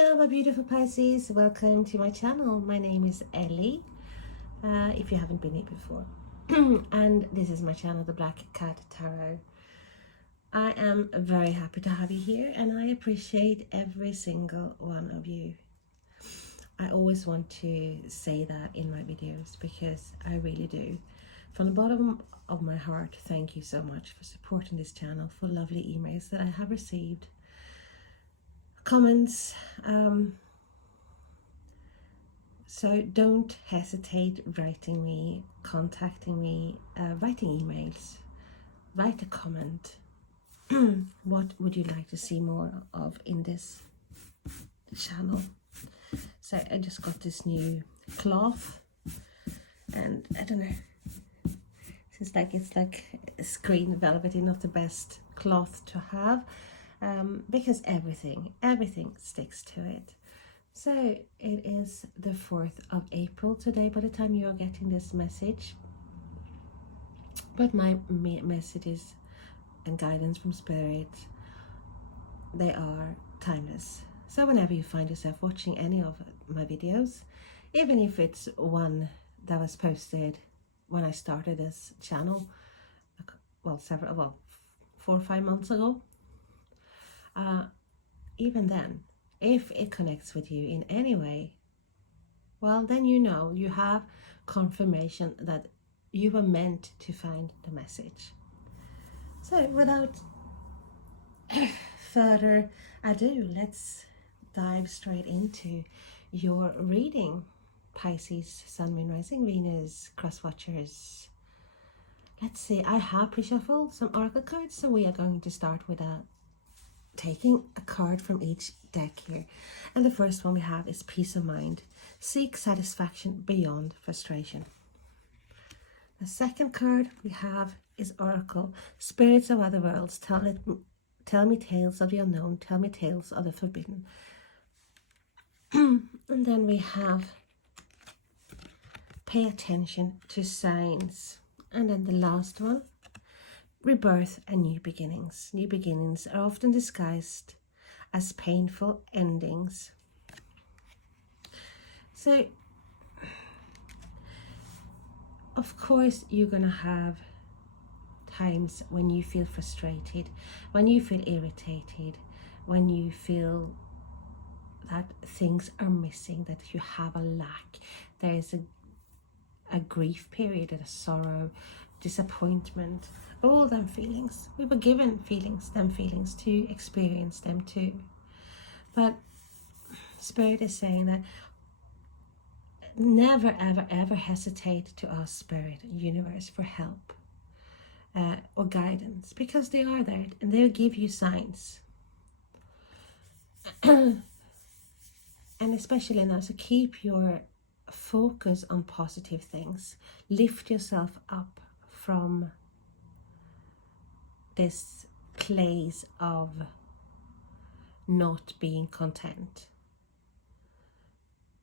Hello my beautiful Pisces, welcome to my channel. My name is Ellie, if you haven't been here before. And this is my channel, the Black Cat Tarot. I am very happy to have you here and I appreciate every single one of you. I always want to say that in my videos because I really do. From the bottom of my heart, thank you so much for supporting this channel, for lovely emails that I have received, comments. So don't hesitate writing me, contacting me, writing emails, write a comment. What would you like to see more of in this channel? So I just got this new cloth and I don't know, it's like screen velvety, not the best cloth to have, because everything sticks to it. So it is the 4th of April today by the time you're getting this message, but my messages and guidance from Spirit, they are timeless. So whenever you find yourself watching any of my videos, even if it's one that was posted when I started this channel, well 4 or 5 months ago, even then, if it connects with you in any way, well, then you know you have confirmation that you were meant to find the message. So without further ado, let's dive straight into your reading, Pisces, Sun, Moon, Rising, Venus, cross watchers. Let's see, I have pre-shuffled some oracle cards, so we are going to start with taking a card from each deck here. And the first one we have is Peace of Mind. Seek satisfaction beyond frustration. The second card we have is Oracle. Spirits of other worlds, tell me tales of the unknown, tell me tales of the forbidden. And then we have Pay attention to signs. And then the last one, Rebirth and new beginnings. New beginnings are often disguised as painful endings. So, of course, you're going to have times when you feel frustrated, when you feel irritated, when you feel that things are missing, that you have a lack. There is a grief period, a sorrow, disappointment, all them feelings. We were given them feelings to experience them too. But Spirit is saying that never ever hesitate to ask Spirit, universe, for help or guidance, because they are there and they'll give you signs. And especially now, so keep your focus on positive things. Lift yourself up from this place of not being content.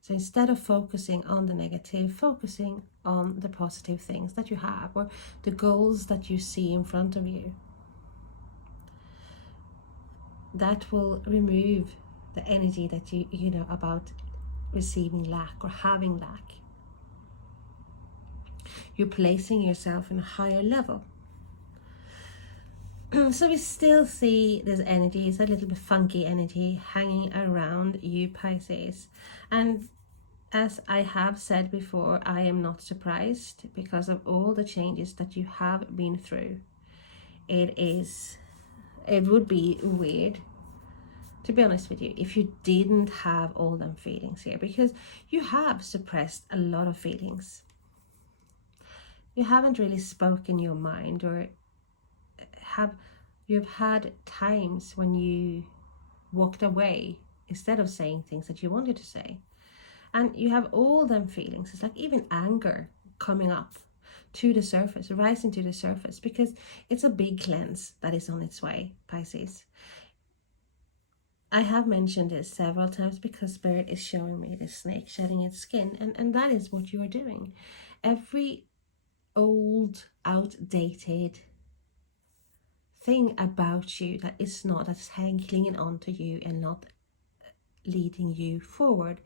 So instead of focusing on the negative, focusing on the positive things that you have or the goals that you see in front of you. That will remove the energy that you know about receiving lack or having lack. You're placing yourself in a higher level. So we still see this energy, it's a little bit funky energy hanging around you, Pisces. And as I have said before, I am not surprised because of all the changes that you have been through. It would be weird, to be honest with you, if you didn't have all them feelings here, because you have suppressed a lot of feelings. You haven't really spoken your mind, or you've had times when you walked away instead of saying things that you wanted to say. And you have all them feelings. It's like even anger coming up to the surface, rising to the surface, because it's a big cleanse that is on its way, Pisces. I have mentioned this several times because Spirit is showing me this snake shedding its skin, and that is what you are doing. Every old, outdated thing about you that is not, that's clinging on to you and not leading you forward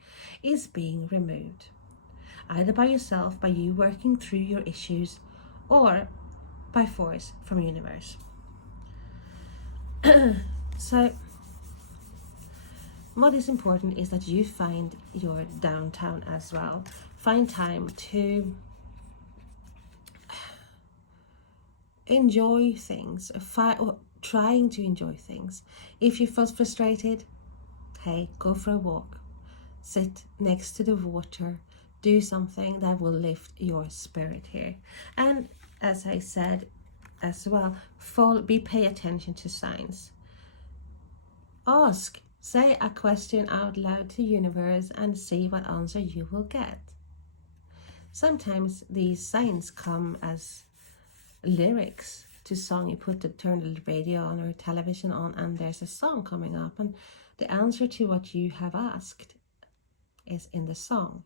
is being removed, either by yourself, by you working through your issues, or by force from universe. So what is important is that you find your downtown as well. Find time to enjoy things, or trying to enjoy things. If you feel frustrated, hey, go for a walk, sit next to the water, do something that will lift your spirit here. And as I said as well, pay attention to signs. Ask, say a question out loud to universe and see what answer you will get. Sometimes these signs come as lyrics to song. You turn the radio on or television on, and there's a song coming up, and the answer to what you have asked is in the song.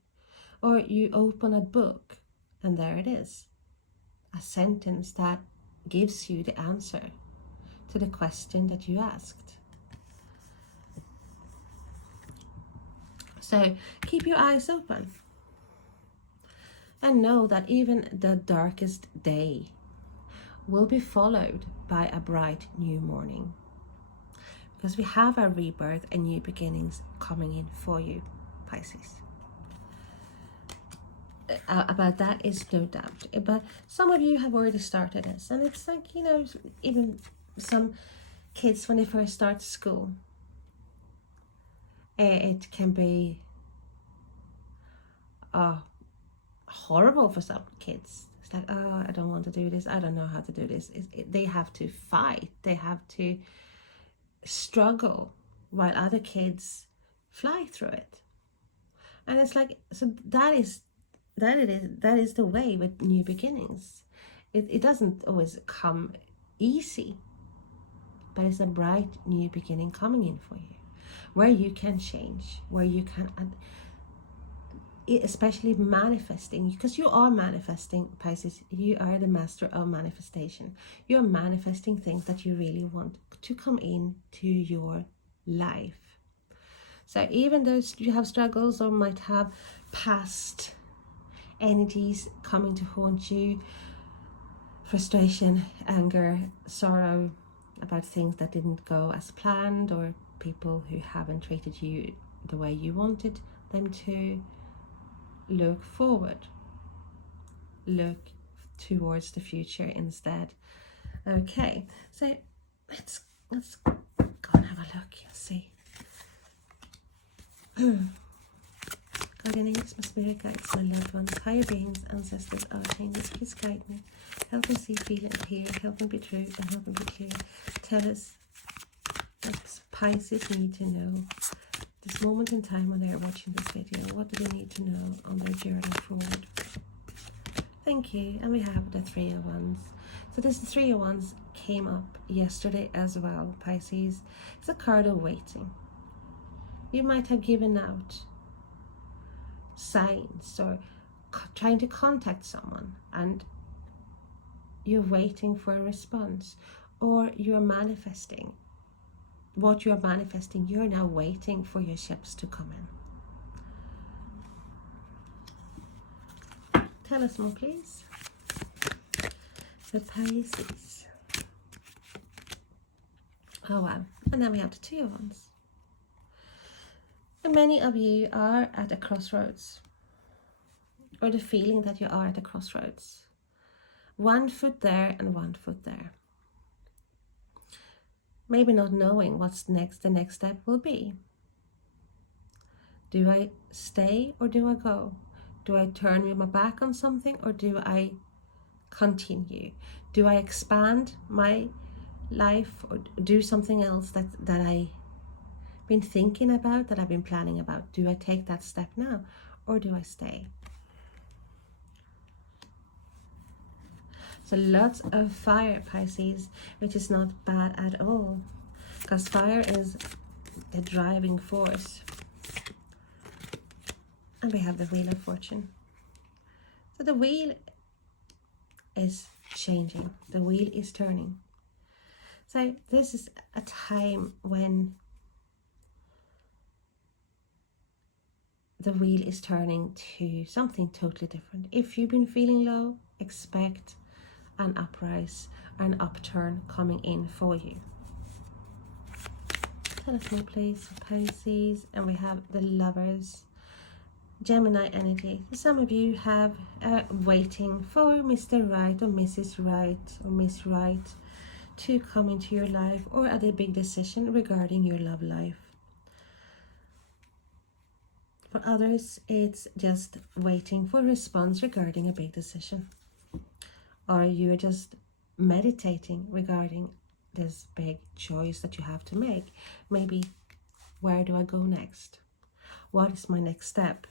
Or you open a book and there it is, a sentence that gives you the answer to the question that you asked. So keep your eyes open and know that even the darkest day will be followed by a bright new morning, because we have a rebirth and new beginnings coming in for you, Pisces. About that is no doubt. But some of you have already started this, and it's like, you know, even some kids when they first start school, it can be horrible for some kids. It's like, oh, I don't want to do this, I don't know how to do this. They have to fight, they have to struggle, while other kids fly through it. And it's like, so that is the way with new beginnings. It doesn't always come easy, but it's a bright new beginning coming in for you, where you can change, where you can, especially manifesting, because you are manifesting, Pisces. You are the master of manifestation. You're manifesting things that you really want to come into your life. So even though you have struggles or might have past energies coming to haunt you, frustration, anger, sorrow about things that didn't go as planned, or people who haven't treated you the way you wanted them to, look forward, look towards the future instead. Okay, so let's go and have a look. Let's see. Guardian angels, my spirit guides, my loved ones, higher beings, ancestors, archangels, please guide me. Help me see, feel, and hear. Help me be true and help me be clear. Tell us what Pisces need to know this moment in time when they are watching this video. What do they need to know on their journey forward? Thank you. And we have the Three of Wands. So this Three of Wands came up yesterday as well, Pisces. It's a card of waiting. You might have given out signs or trying to contact someone, and you're waiting for a response, or you're manifesting. What you're manifesting, you're now waiting for your ships to come in. Tell us more, please. The Pisces. Oh wow. And then we have the Two of Wands. And many of you are at a crossroads, or the feeling that you are at a crossroads. One foot there and one foot there. Maybe not knowing what's next, the next step will be. Do I stay or do I go? Do I turn my back on something or do I continue? Do I expand my life or do something else that I've been thinking about, that I've been planning about? Do I take that step now or do I stay? So lots of fire, Pisces, which is not bad at all, because fire is the driving force. And we have the Wheel of Fortune. So the wheel is changing, the wheel is turning. So this is a time when the wheel is turning to something totally different. If you've been feeling low, expect an uprise, an upturn coming in for you. Tell us more, please, Pisces. And we have the Lovers, Gemini energy. Some of you have waiting for Mr. Right or Mrs. Right or Miss Right to come into your life, or at a big decision regarding your love life. For others, it's just waiting for a response regarding a big decision, or you're just meditating regarding this big choice that you have to make. Maybe, where do I go next? What is my next step?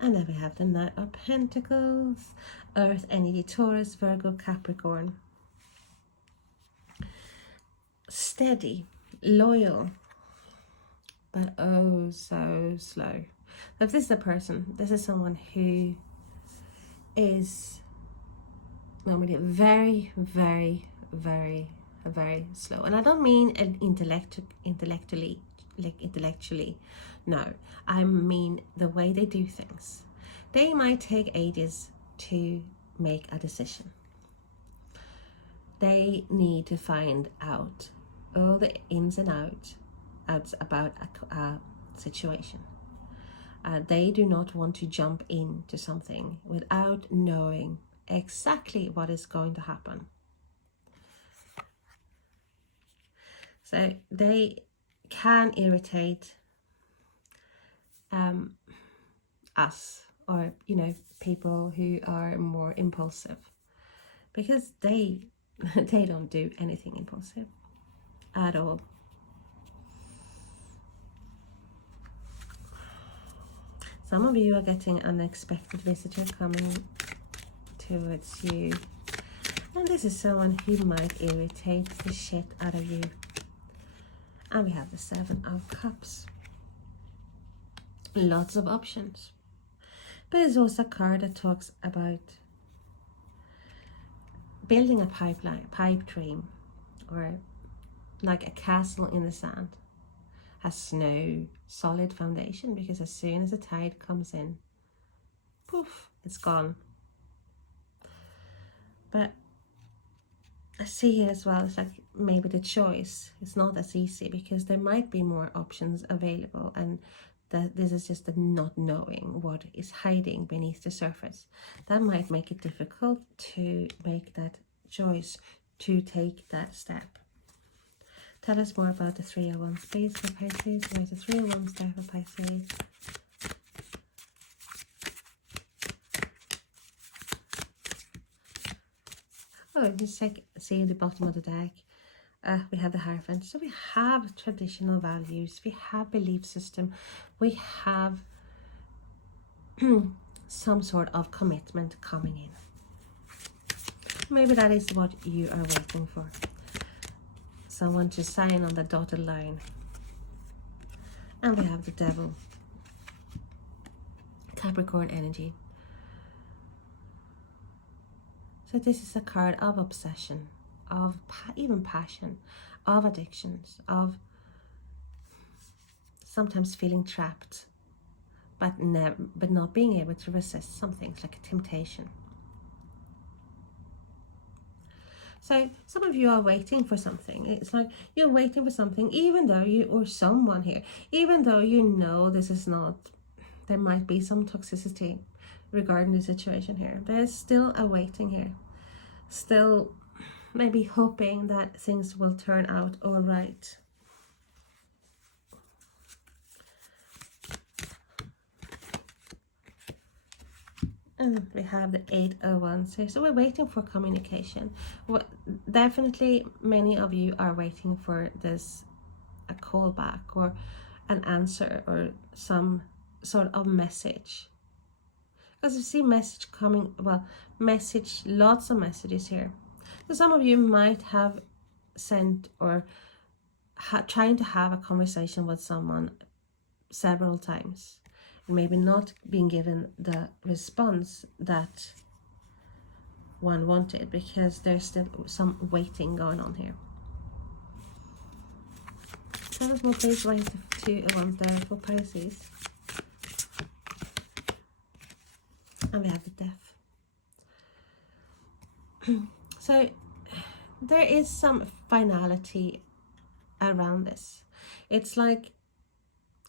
And then we have the Knight of Pentacles, Earth energy, Taurus, Virgo, Capricorn. Steady, loyal, but oh so slow. If this is a person, this is someone who is normally very, very, very, very slow. And I don't mean intellectually, no. I mean the way they do things. They might take ages to make a decision. They need to find out all the ins and outs about a situation. They do not want to jump into something without knowing exactly what is going to happen. So they can irritate us, or people who are more impulsive, because they don't do anything impulsive at all. Some of you are getting an unexpected visitor coming towards you, and this is someone who might irritate the shit out of you. And we have the Seven of Cups. Lots of options. But it's also a card that talks about building a pipe dream, or like a castle in the sand. Has no solid foundation, because as soon as the tide comes in, poof, it's gone. But I see here as well, it's like maybe the choice is not as easy, because there might be more options available, and that this is just the not knowing what is hiding beneath the surface. That might make it difficult to make that choice, to take that step. Tell us more about the Three of Wands, please, for Pisces. Where's the Three of Wands there for Pisces? Oh, just like see at the bottom of the deck, we have the Hierophant. So we have traditional values, we have belief system, we have some sort of commitment coming in. Maybe that is what you are waiting for. Someone to sign on the dotted line. And we have the Devil. Capricorn energy. So this is a card of obsession, of even passion, of addictions, of sometimes feeling trapped, but not being able to resist some things, like a temptation. So some of you are waiting for something. It's like you're waiting for something, even though or someone here, even though you know this is not, there might be some toxicity regarding the situation here. There's still a waiting here. Still maybe hoping that things will turn out all right. And we have the Eight of Wands here. So we're waiting for communication. Well, definitely many of you are waiting for this, a call back or an answer or some sort of message. Because you see message coming, well, message, lots of messages here. So some of you might have sent or trying to have a conversation with someone several times. Maybe not being given the response that one wanted, because there's still some waiting going on here. Tell us more, please. Why is the 2 of Wands there for Pisces? And we have the Death. So there is some finality around this. It's like,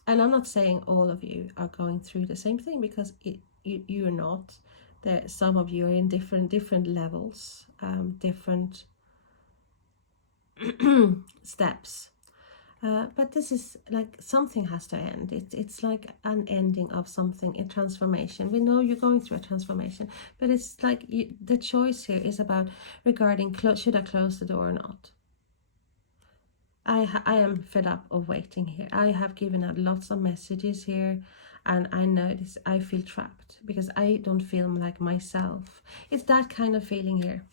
and I'm not saying all of you are going through the same thing, because you're not. There, some of you are in different levels, different steps. But this is like, something has to end. It's like an ending of something, a transformation. We know you're going through a transformation, but it's like the choice here is about regarding should I close the door or not. I am fed up of waiting here. I have given out lots of messages here, and I notice I feel trapped because I don't feel like myself. It's that kind of feeling here.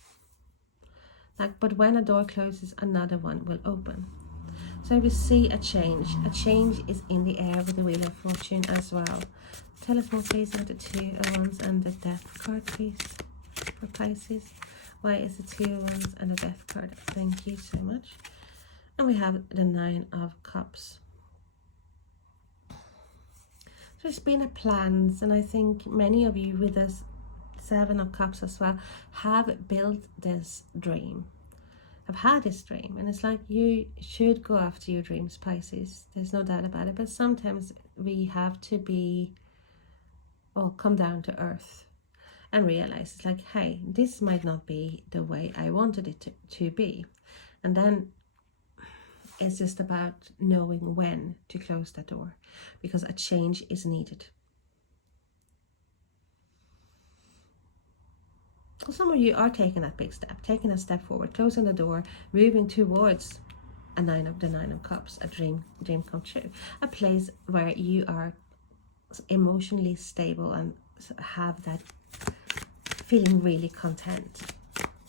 Like, but when a door closes, another one will open. So we see a change. A change is in the air with the Wheel of Fortune as well. Tell us more, please, about the 2 of Wands and the Death card, please, for Pisces. Why is the 2 of Wands and the Death card? Thank you so much. And we have the 9 of Cups. There's been a plans, and I think many of you with this 7 of Cups as well have built this dream. I've had this dream, and it's like, you should go after your dreams, Pisces. There's no doubt about it. But sometimes we have to be, well, come down to earth and realize it's like, hey, this might not be the way I wanted it to be. And then it's just about knowing when to close that door, because a change is needed. Some of you are taking that big step, taking a step forward, closing the door, moving towards the 9 of Cups, a dream come true, a place where you are emotionally stable and have that feeling really content.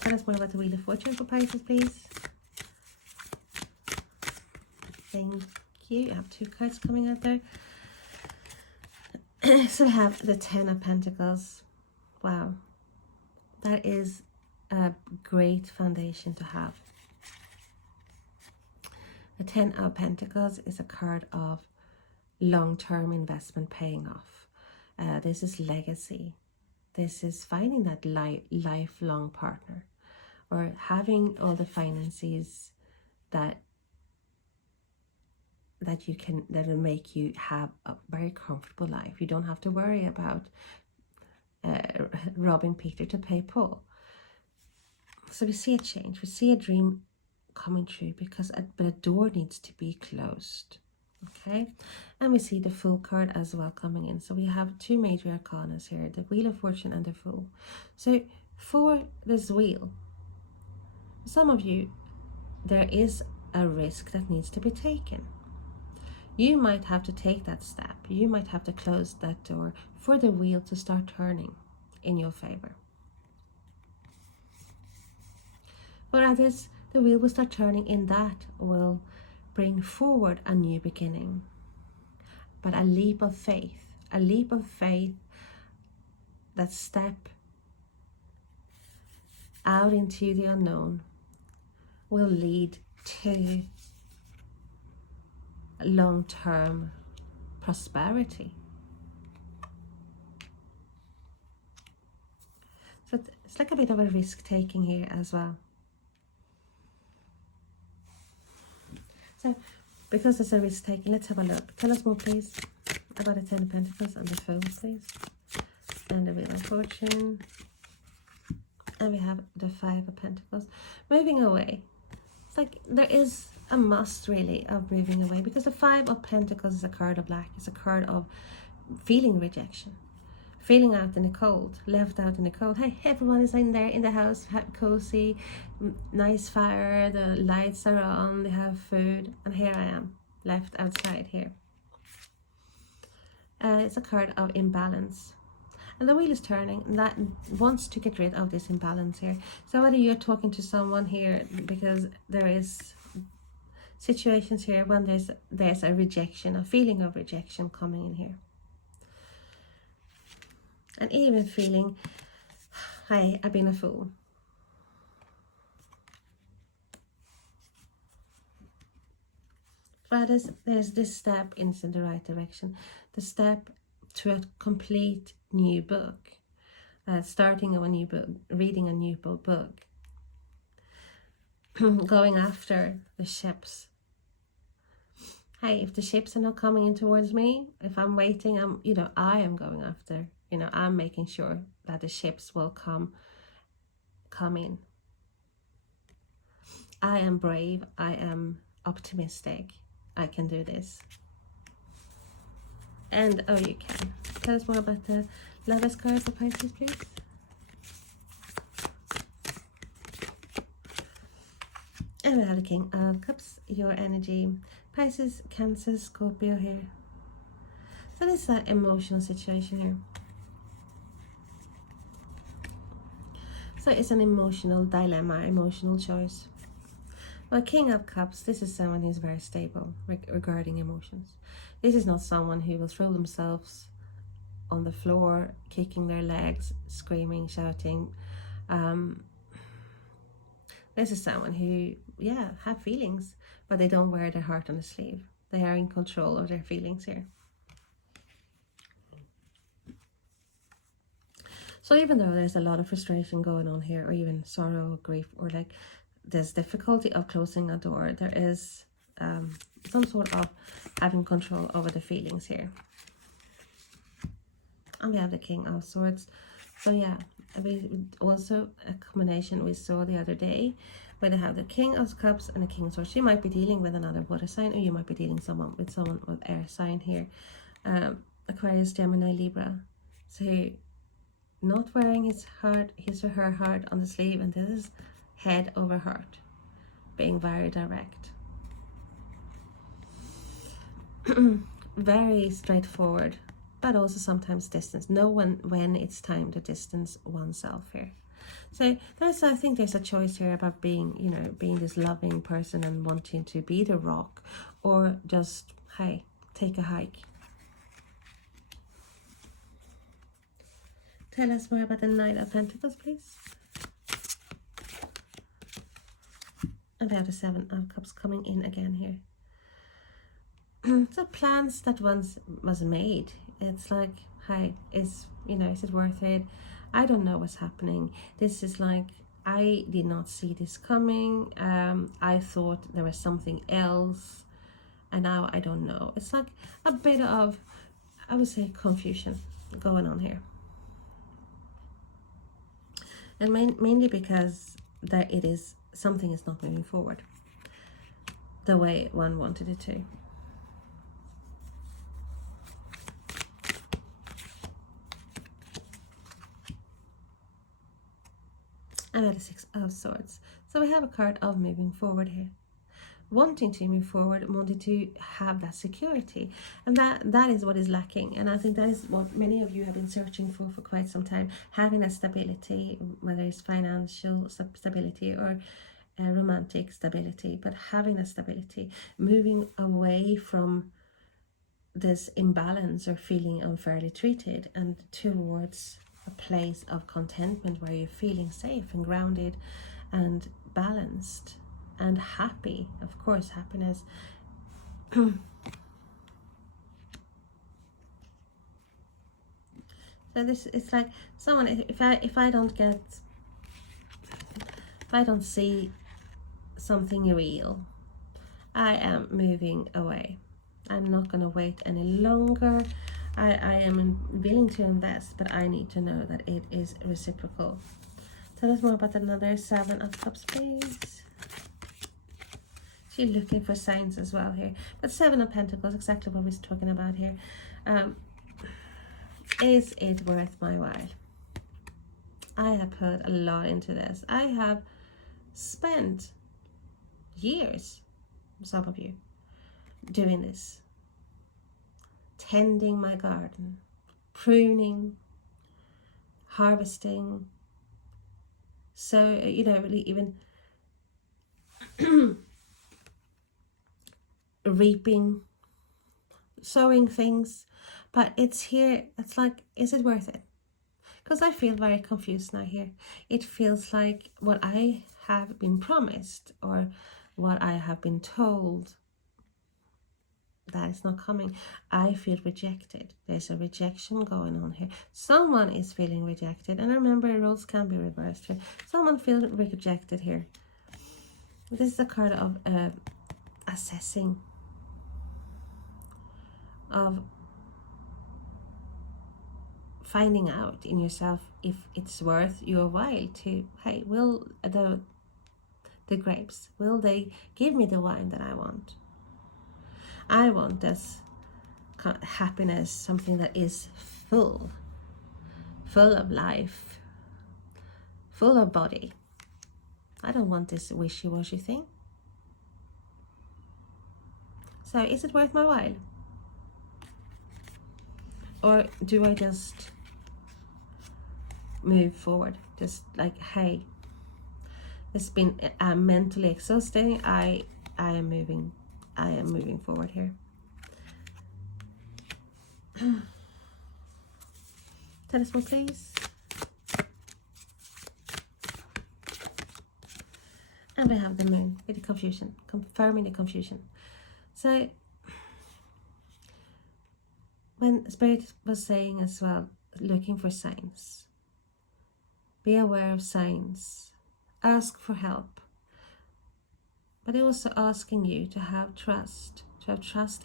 Tell us more about the Wheel of Fortune for Pisces, please. Thank you. You have 2 cards coming out there. So we have the 10 of Pentacles. Wow. That is a great foundation to have. The 10 of Pentacles is a card of long-term investment paying off. This is legacy. This is finding that lifelong partner, or having all the finances that will make you have a very comfortable life. You don't have to worry about robbing Peter to pay Paul. So we see a change. We see a dream coming true, but a door needs to be closed. Okay, and we see the Fool card as well coming in. So we have 2 major arcana here, the Wheel of Fortune and the Fool. So for this wheel, some of you, there is a risk that needs to be taken. You might have to take that step. You might have to close that door for the wheel to start turning in your favor. For others, the wheel will start turning, in that will bring forward a new beginning. But a leap of faith, that step out into the unknown will lead to long-term prosperity. So it's like a bit of a risk taking here as well. So because it's a risk taking, let's have a look. Tell us more, please, about the 10 of Pentacles and the Fool, please, and the Wheel of Fortune, and we have the 5 of Pentacles. Moving away. It's like there is a must really of moving away, because the 5 of Pentacles is a card of black. It's a card of feeling rejection, feeling out in the cold, left out in the cold. Hey, everyone is in there in the house, cozy, nice fire, the lights are on, they have food, and here I am, left outside here. It's a card of imbalance. And the wheel is turning, and that wants to get rid of this imbalance here. So whether you're talking to someone here, because there is situations here when there's a rejection, a feeling of rejection coming in here. And even feeling, hey, I've been a fool. But there's this step in the right direction. The step to a complete new book. Starting a new book, reading a new book. Going after the ships. Hey, if the ships are not coming in towards me, if I'm waiting, I am going after, I'm making sure that the ships will come in. I am brave, I am optimistic, I can do this. And oh, you can. Tell us more about the Lovers card for Pisces, please. And we have the King of Cups, your energy. Pisces, Cancer, Scorpio here. So this is that emotional situation here. So it's an emotional dilemma, emotional choice. Well, King of Cups, this is someone who's very stable regarding emotions. This is not someone who will throw themselves on the floor, kicking their legs, screaming, shouting. This is someone who, have feelings, but they don't wear their heart on the sleeve. They are in control of their feelings here. So even though there's a lot of frustration going on here, or even sorrow, grief, or like there's difficulty of closing a door, there is some sort of having control over the feelings here. And we have the King of Swords. So yeah, we also a combination we saw the other day where they have the King of Cups and the King of Swords. You might be dealing with another water sign, or you might be dealing with someone with air sign here. Aquarius, Gemini, Libra. So not wearing his or her heart on the sleeve, and this is head over heart, being very direct. Very straightforward, but also sometimes distance. Know when it's time to distance oneself here. So I think there's a choice here about being, being this loving person and wanting to be the rock, or just, hey, take a hike. Tell us more about the Knight of Pentacles, please. And we have the Seven of Cups coming in again here. So plans that once was made, it's like, hey, is it worth it? I don't know what's happening. This is like, I did not see this coming. I thought there was something else, and now I don't know. It's like a bit of, I would say, confusion going on here. And mainly because something is not moving forward the way one wanted it to. And we have the Six of Swords. So we have a card of moving forward here. Wanting to move forward, wanting to have that security. And that is what is lacking. And I think that is what many of you have been searching for quite some time. Having a stability, whether it's financial stability or romantic stability, but having a stability, moving away from this imbalance or feeling unfairly treated, and towards a place of contentment where you're feeling safe and grounded and balanced and happy. Of course, happiness. So this, it's like someone, if I don't see something real, I am moving away. I'm not going to wait any longer. I am willing to invest, but I need to know that it is reciprocal. Tell us more about another Seven of Cups, please. She's looking for signs as well here. But Seven of Pentacles, exactly what we're talking about here. Is it worth my while? I have put a lot into this. I have spent years, some of you, doing this. Tending my garden, pruning, harvesting. So, really even reaping, sowing things. But it's here, it's like, is it worth it? Because I feel very confused now here. It feels like what I have been promised, or what I have been told, that is not coming. I feel rejected. There's a rejection going on here. Someone is feeling rejected. And remember, roles can be reversed here. Someone feels rejected here. This is a card of assessing, of finding out in yourself if it's worth your while to, hey, will the grapes, will they give me the wine that I want? I want this happiness, something that is full of life, full of body. I don't want this wishy-washy thing. So is it worth my while? Or do I just move forward? Just like, hey, it's been mentally exhausting. I am moving forward here. Tell us more, please. And we have the moon with the confusion, confirming the confusion. So when Spirit was saying as well, looking for signs, be aware of signs, ask for help, but also asking you to have trust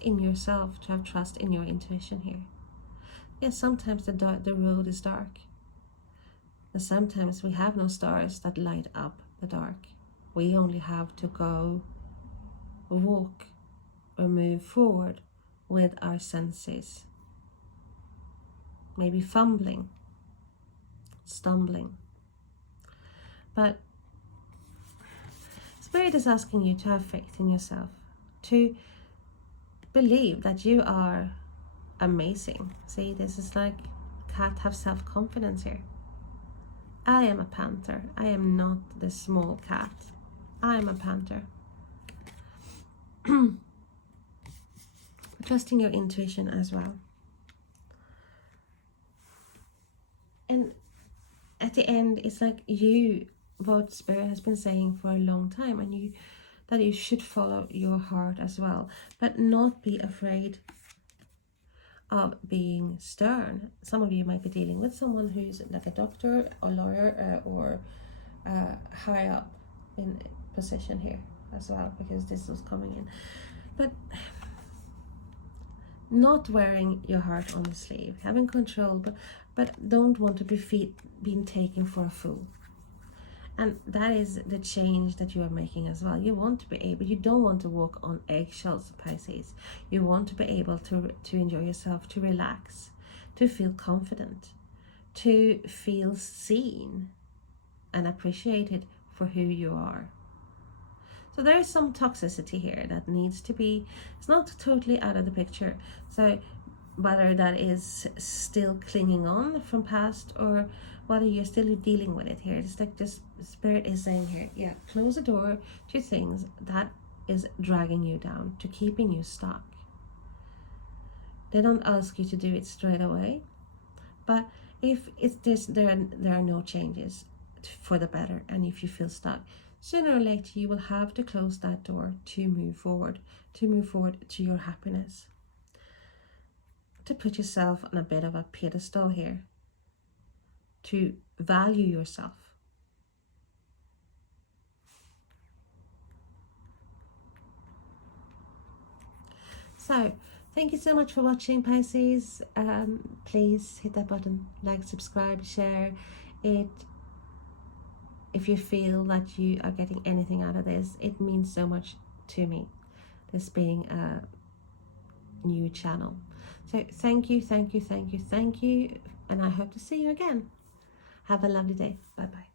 in yourself, to have trust in your intuition here. Yes, sometimes the road is dark, and sometimes we have no stars that light up the dark. We only have to go, walk, or move forward with our senses. Maybe fumbling, stumbling. But Spirit is asking you to have faith in yourself, to believe that you are amazing. See, this is like cat have self-confidence here. I am a panther. I am not the small cat. I am a panther. Trusting your intuition as well. And at the end, it's like what Spirit has been saying for a long time, and that you should follow your heart as well, but not be afraid of being stern. Some of you might be dealing with someone who's like a doctor or lawyer or high up in position here as well, because this was coming in. But not wearing your heart on the sleeve, having control, but don't want to be being taken for a fool. And that is the change that you are making as well. You want to be able, you don't want to walk on eggshells, Pisces. You want to be able to enjoy yourself, to relax, to feel confident, to feel seen and appreciated for who you are. So there is some toxicity here that needs to be, it's not totally out of the picture. So whether that is still clinging on from past or whether you're still dealing with it here, it's like just Spirit is saying here, yeah, close the door to things that is dragging you down, to keeping you stuck. They don't ask you to do it straight away, but if it's this, there are no changes for the better, and if you feel stuck, sooner or later you will have to close that door to move forward to your happiness, to put yourself on a bit of a pedestal here, to value yourself. So thank you so much for watching, Pisces. Please hit that button, like, subscribe, share it. If you feel that you are getting anything out of this, it means so much to me, this being a new channel. So thank you, and I hope to see you again. Have a lovely day. Bye bye.